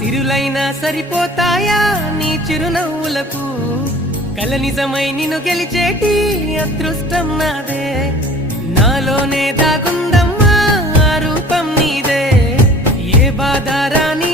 సిరులైనా సరిపోతాయా నీ చిరునవ్వులకు కల నిజమై నిన్ను గెలిచేటి అదృష్టం నాదే నాలోనే దాగుందమ్మా ఆ రూపం నీదే ఏ బాధ రాని